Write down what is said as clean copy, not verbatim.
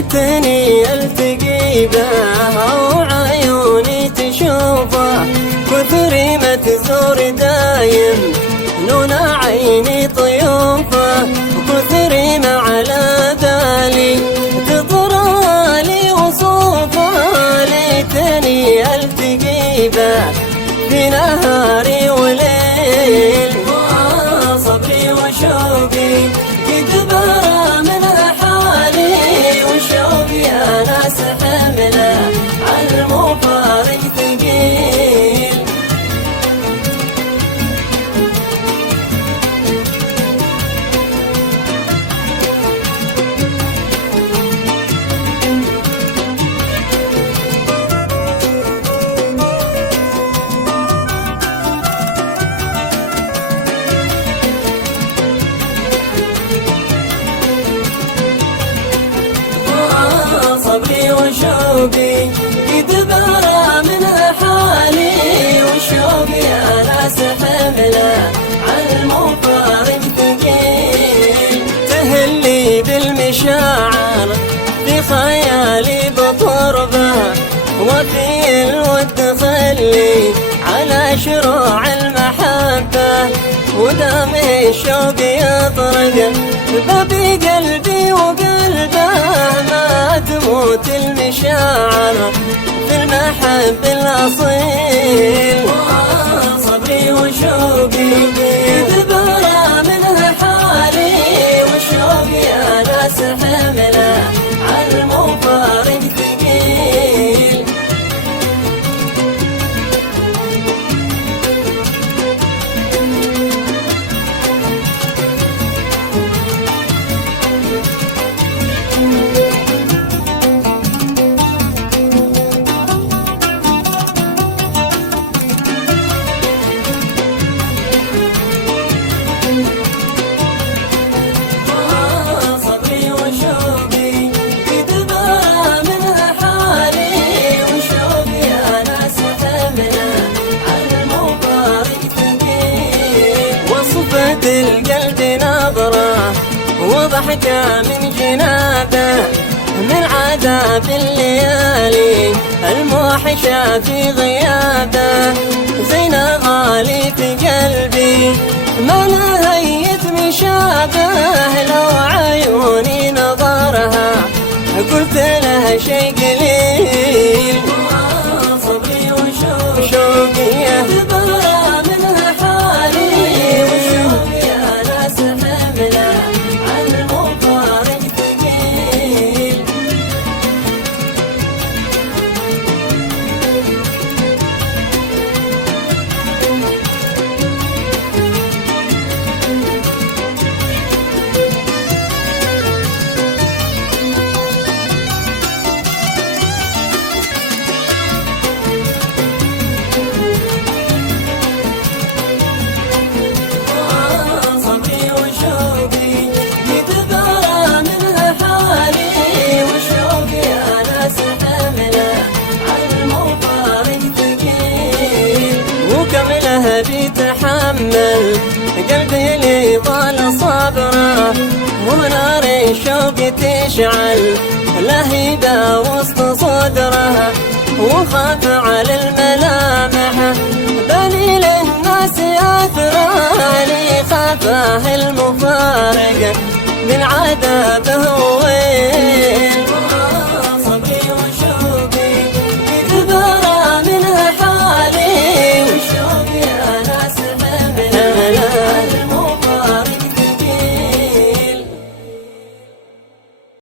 ليتني التقي به وعيوني تشوفه، كثري ما تزور دايم نون عيني طيوفه، كثري ما على بالي تطرالي وصوفه. ليتني التقي به في نهاري وليل، صبري وشوقي قد برا من حالي، وشوقي انا سحمله على المفارق ثقيل. صبري وشوقي قد برا من حالي، وشوقي انا سحمله على المفارق ثقيل. تهلي بالمشاعر في خيالي بطربه، وفي الود خلي على شروع المحبه، ودام الشوق يطرق بابي قلبي وقلبه، ما تموت المشاعر في المحب الأصيل. صبري وشوقي قد برا من حالي، وشوقي أنا سحمله على المفارق ثقيل. القلب نظرة وضحكة من جنابه، من عذاب الليالي الموحشة في غيابه، زين غالي في قلبي ما نهيت مشابه. لو عيوني نظرها قلت لها شي قليل. صبري وشوقي يهبر من حالي، وشوقي أنا سحمله على المفارق ثقيل. بيتحمل قلبي لي طال صبره، ونار الشوق تشعل لهيبة وسط صدره، وخاف على الملامح بني للناس أثره. لي خافه المفارق من عذابه